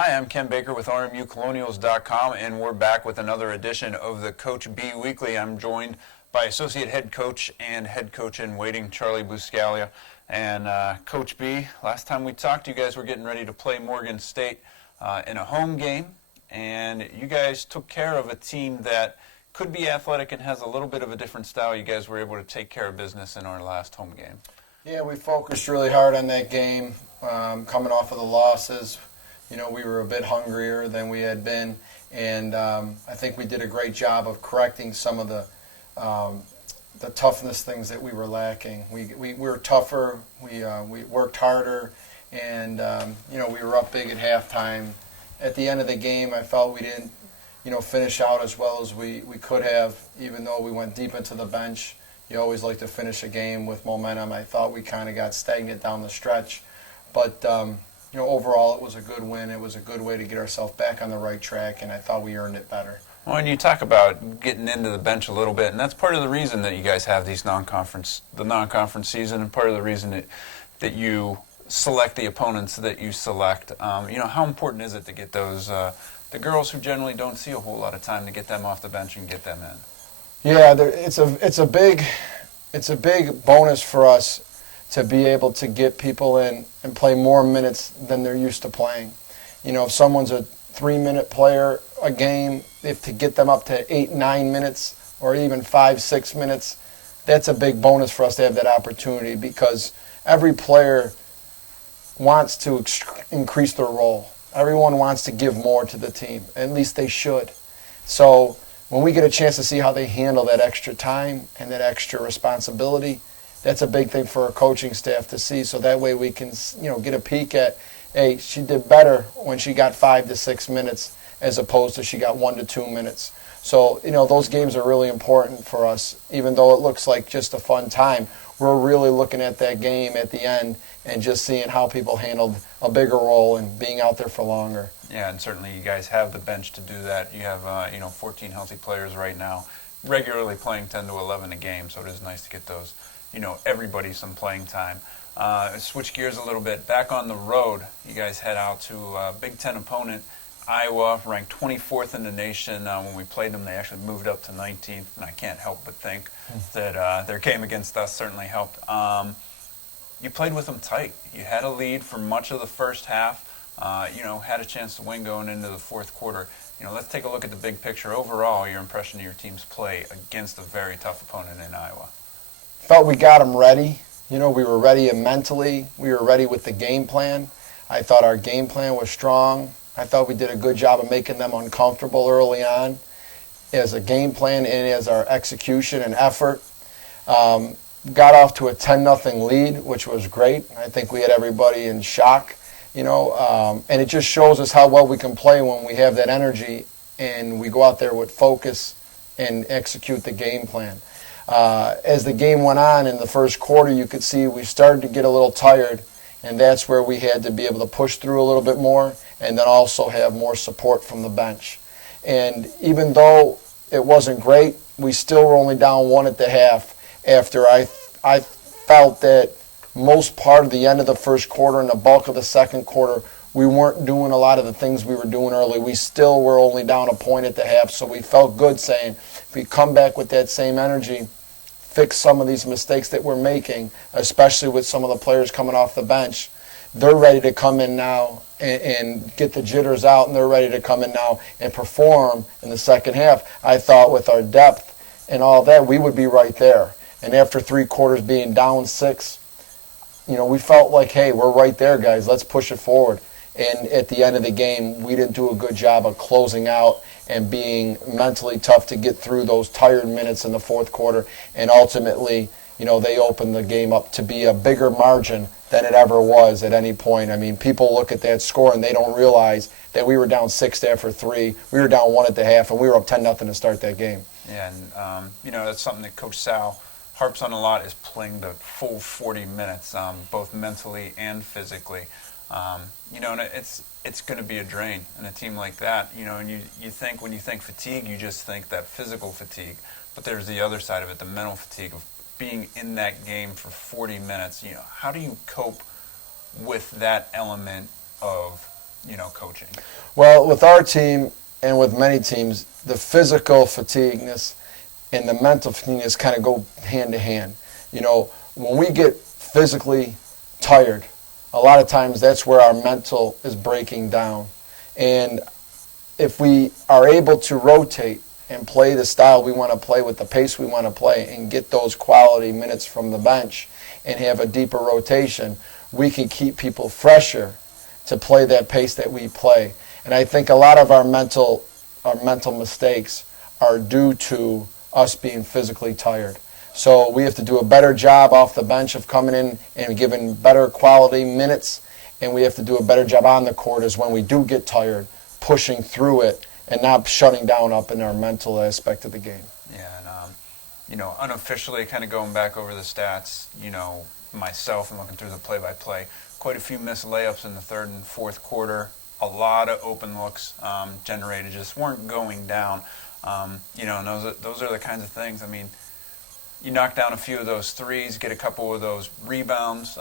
Hi, I'm Ken Baker with RMUcolonials.com, and we're back with another edition of the Coach B Weekly. I'm joined by Associate Head Coach and Head Coach in Waiting, Charlie Buscalia. And Coach B, last time we talked, you guys were getting ready to play Morgan State in a home game, and you guys took care of a team that could be athletic and has a little bit of a different style. You guys were able to take care of business in our last home game. Yeah, we focused really hard on that game, coming off of the losses. You know, we were a bit hungrier than we had been, and I think we did a great job of correcting some of the toughness things that we were lacking. We were tougher, we worked harder, and you know, we were up big at halftime. At the end of the game, I felt we didn't, finish out as well as we could have, even though we went deep into the bench. You always like to finish a game with momentum. I thought we kind of got stagnant down the stretch, but overall it was a good win. It was a good way to get ourselves back on the right track, and I thought we earned it better. Well, and you talk about getting into the bench a little bit, and that's part of the reason that you guys have these the non-conference season, and part of the reason that you select the opponents that you select. How important is it to get those the girls who generally don't see a whole lot of time, to get them off the bench and get them in? Yeah, it's a big bonus for us to be able to get people in and play more minutes than they're used to playing. If someone's a 3-minute player a game, if to get them up to 8-9 minutes or even 5-6 minutes, that's a big bonus for us to have that opportunity, because every player wants to increase their role. Everyone wants to give more to the team. At least they should. So when we get a chance to see how they handle that extra time and that extra responsibility, that's a big thing for our coaching staff to see. So that way we can, get a peek at, hey, she did better when she got 5 to 6 minutes as opposed to she got 1 to 2 minutes. So, those games are really important for us. Even though it looks like just a fun time, we're really looking at that game at the end and just seeing how people handled a bigger role and being out there for longer. Yeah, and certainly you guys have the bench to do that. You have 14 healthy players right now, regularly playing 10 to 11 a game, so it is nice to get those, everybody some playing time. Switch gears a little bit. Back on the road, you guys head out to a Big Ten opponent, Iowa, ranked 24th in the nation. When we played them, they actually moved up to 19th, and I can't help but think that their game against us certainly helped. You played with them tight. You had a lead for much of the first half. Had a chance to win going into the fourth quarter. Let's take a look at the big picture. Overall, your impression of your team's play against a very tough opponent in Iowa. Felt we got them ready. We were ready mentally. We were ready with the game plan. I thought our game plan was strong. I thought we did a good job of making them uncomfortable early on as a game plan and as our execution and effort. Got off to a 10-0 lead, which was great. I think we had everybody in shock, and it just shows us how well we can play when we have that energy and we go out there with focus and execute the game plan. As the game went on in the first quarter, you could see we started to get a little tired, and that's where we had to be able to push through a little bit more and then also have more support from the bench. And even though it wasn't great, we still were only down 1 at the half after I felt that most part of the end of the first quarter and the bulk of the second quarter, we weren't doing a lot of the things we were doing early. We still were only down 1 point at the half, so we felt good saying, if we come back with that same energy, fix some of these mistakes that we're making, especially with some of the players coming off the bench, they're ready to come in now and get the jitters out, and they're ready to come in now and perform in the second half. I thought with our depth and all that, we would be right there. And after 3 quarters being down 6, we felt like, hey, we're right there, guys. Let's push it forward. And at the end of the game, we didn't do a good job of closing out and being mentally tough to get through those tired minutes in the fourth quarter. And ultimately, they opened the game up to be a bigger margin than it ever was at any point. I mean, people look at that score and they don't realize that we were down 6 after 3. We were down 1 at the half, and we were up 10-0 to start that game. Yeah, and that's something that Coach Sal harps on a lot, is playing the full 40 minutes, both mentally and physically. And it's going to be a drain in a team like that. And you think, when you think fatigue, you just think that physical fatigue. But there's the other side of it, the mental fatigue of being in that game for 40 minutes. How do you cope with that element of coaching? Well, with our team and with many teams, the physical fatigueness and the mental fatigueness kind of go hand to hand. When we get physically tired, a lot of times that's where our mental is breaking down. And if we are able to rotate and play the style we want to play with the pace we want to play and get those quality minutes from the bench and have a deeper rotation, we can keep people fresher to play that pace that we play. And I think a lot of our mental mistakes are due to us being physically tired. So we have to do a better job off the bench of coming in and giving better quality minutes, and we have to do a better job on the court as when we do get tired, pushing through it and not shutting down up in our mental aspect of the game. Yeah, and unofficially, kind of going back over the stats, myself and looking through the play-by-play, quite a few missed layups in the third and fourth quarter. A lot of open looks generated, just weren't going down. And those are the kinds of things. I mean, you knock down a few of those threes, get a couple of those rebounds,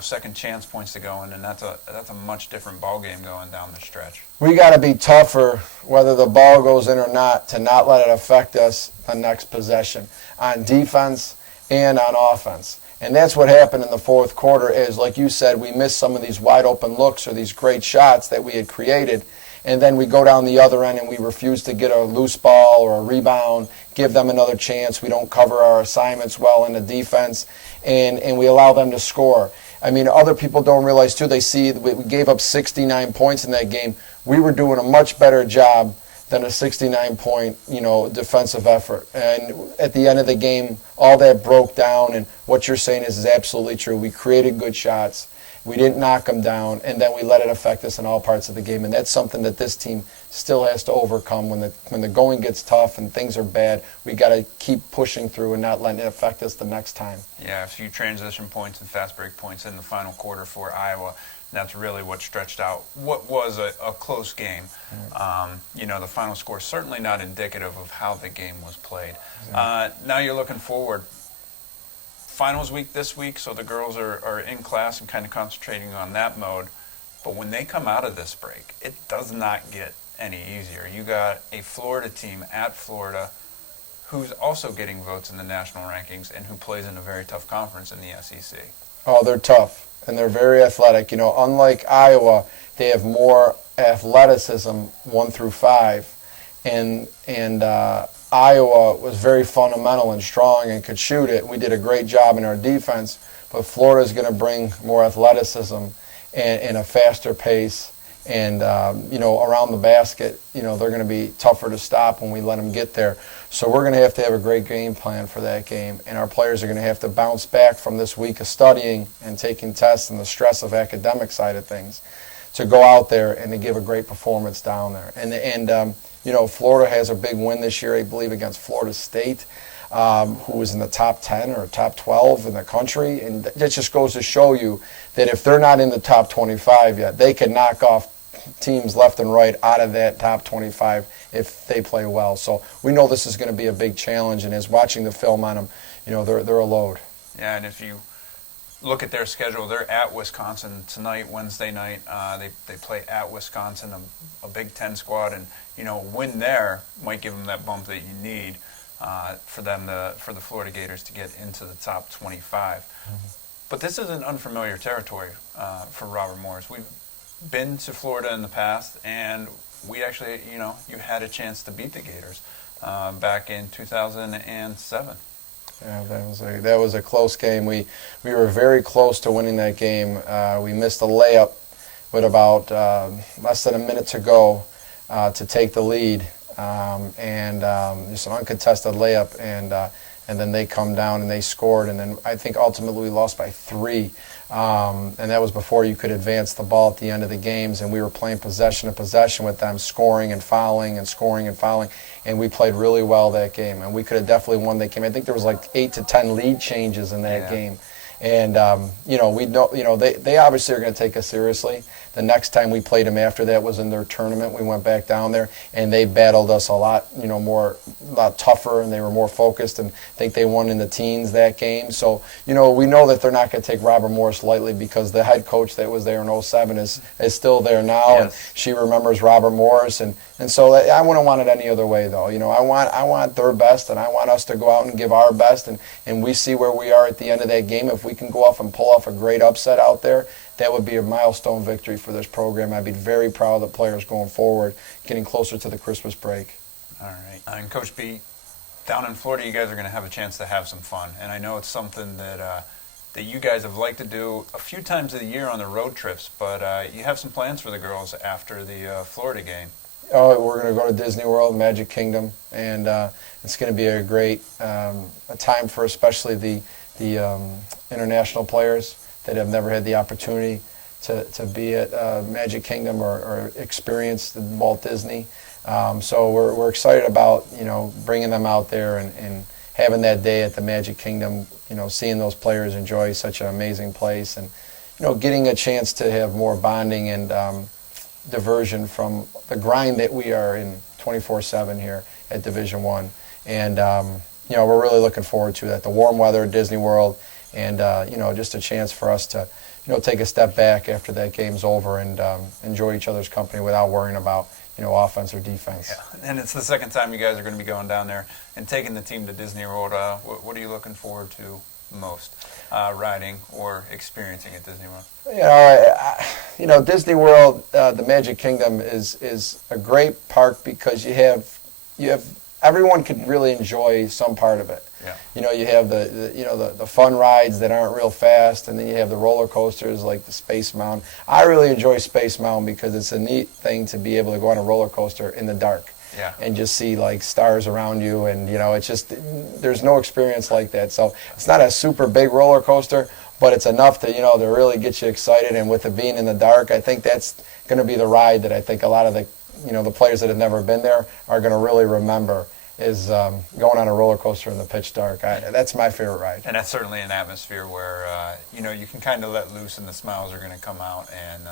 second chance points to go in, and that's a much different ball game going down the stretch. We got to be tougher, whether the ball goes in or not, to not let it affect us the next possession on defense and on offense. And that's what happened in the fourth quarter is, like you said, we missed some of these wide open looks or these great shots that we had created. And then we go down the other end and we refuse to get a loose ball or a rebound, give them another chance. We don't cover our assignments well in the defense, and we allow them to score. I mean, other people don't realize, too, they see we gave up 69 points in that game. We were doing a much better job than a 69-point, defensive effort. And at the end of the game, all that broke down, and what you're saying is absolutely true. We created good shots. We didn't knock them down, and then we let it affect us in all parts of the game. And that's something that this team still has to overcome. When the going gets tough and things are bad, we got to keep pushing through and not letting it affect us the next time. Yeah, a few transition points and fast break points in the final quarter for Iowa. That's really what stretched out what was a close game. The final score certainly not indicative of how the game was played. Now you're looking forward. Finals week this week, so the girls are in class and kind of concentrating on that mode. But when they come out of this break, it does not get any easier. You got a Florida team at Florida who's also getting votes in the national rankings and who plays in a very tough conference in the SEC. Oh, they're tough, and they're very athletic. Unlike Iowa, they have more athleticism 1 through 5, and Iowa was very fundamental and strong and could shoot it. We did a great job in our defense, but Florida is going to bring more athleticism and a faster pace. And, around the basket, they're going to be tougher to stop when we let them get there. So we're going to have a great game plan for that game. And our players are going to have to bounce back from this week of studying and taking tests and the stress of academic side of things to go out there and to give a great performance down there. And Florida has a big win this year, I believe, against Florida State, who was in the top 10 or top 12 in the country. And that just goes to show you that if they're not in the top 25 yet, they can knock off teams left and right out of that top 25 if they play well. So we know this is going to be a big challenge, and as watching the film on them, they're a load. Yeah, and if you look at their schedule, they're at Wisconsin tonight, Wednesday night. They play at Wisconsin, a Big Ten squad, and a win there might give them that bump that you need for the Florida Gators to get into the top 25. Mm-hmm. But this isn't unfamiliar territory for Robert Morris. We've been to Florida in the past, and we actually, you had a chance to beat the Gators back in 2007. Yeah, that was a close game. We were very close to winning that game. We missed a layup with about less than a minute to go to take the lead, and just an uncontested layup, and then they come down and they scored, and then I think ultimately we lost by 3, and that was before you could advance the ball at the end of the games, and we were playing possession to possession with them, scoring and fouling and scoring and fouling, and we played really well that game, and we could have definitely won that game. I think there was like 8 to 10 lead changes in that game, And they obviously are going to take us seriously. The next time we played them after that was in their tournament. We went back down there, and they battled us a lot tougher, and they were more focused. And I think they won in the teens that game. So we know that they're not going to take Robert Morris lightly, because the head coach that was there in '07 is still there now, yes. And she remembers Robert Morris, and so I wouldn't want it any other way though. I want their best, and I want us to go out and give our best, and we see where we are at the end of that game. If we can go off and pull off a great upset out there, that would be a milestone victory for this program. I'd be very proud of the players going forward, getting closer to the Christmas break. All right. And Coach B, down in Florida, you guys are going to have a chance to have some fun. And I know it's something that you guys have liked to do a few times a year on the road trips, but you have some plans for the girls after the Florida game. Oh, we're going to go to Disney World, Magic Kingdom, and it's going to be a great a time for especially the international players that have never had the opportunity to be at Magic Kingdom or experience the Walt Disney. So we're excited about bringing them out there and having that day at the Magic Kingdom. Seeing those players enjoy such an amazing place, and getting a chance to have more bonding and diversion from the grind that we are in 24/7 here at Division I. And we're really looking forward to that. The warm weather at Disney World, and just a chance for us to take a step back after that game's over and enjoy each other's company without worrying about offense or defense. Yeah. And it's the second time you guys are going to be going down there and taking the team to Disney World. What are you looking forward to most, riding or experiencing at Disney World? Disney World, the Magic Kingdom is a great park because you have everyone could really enjoy some part of it. Yeah. You have the fun rides that aren't real fast, and then you have the roller coasters like the Space Mountain. I really enjoy Space Mountain because it's a neat thing to be able to go on a roller coaster in the dark. Yeah. And just see like stars around you, and it's just there's no experience like that. So it's not a super big roller coaster, but it's enough to to really get you excited. And with it being in the dark, I think that's going to be the ride that I think a lot of the players that have never been there are going to really remember, is going on a roller coaster in the pitch dark. That's my favorite ride. And that's certainly an atmosphere where you can kind of let loose, and the smiles are going to come out, and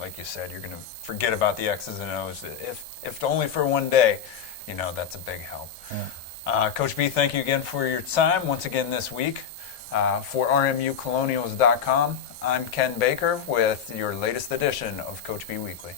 like you said, you're going to forget about the X's and O's, if only for one day. That's a big help. Yeah. Coach B, thank you again for your time once again this week. For RMUcolonials.com, I'm Ken Baker with your latest edition of Coach B Weekly.